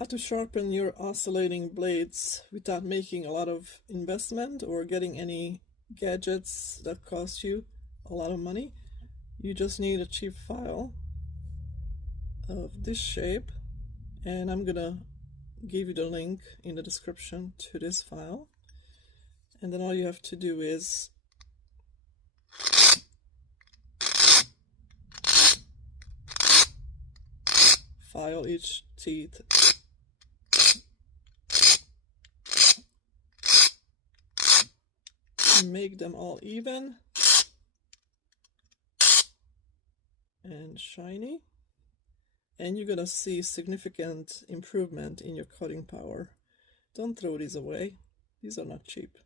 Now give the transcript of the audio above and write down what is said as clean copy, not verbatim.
How to sharpen your oscillating blades without making a lot of investment or getting any gadgets that cost you a lot of money. You just need a cheap file of this shape, and I'm gonna give you the link in the description to this file. And then all you have to do is file each teeth. Make them all even and shiny, and you're gonna see significant improvement in your cutting power. Don't throw these away. These are not cheap.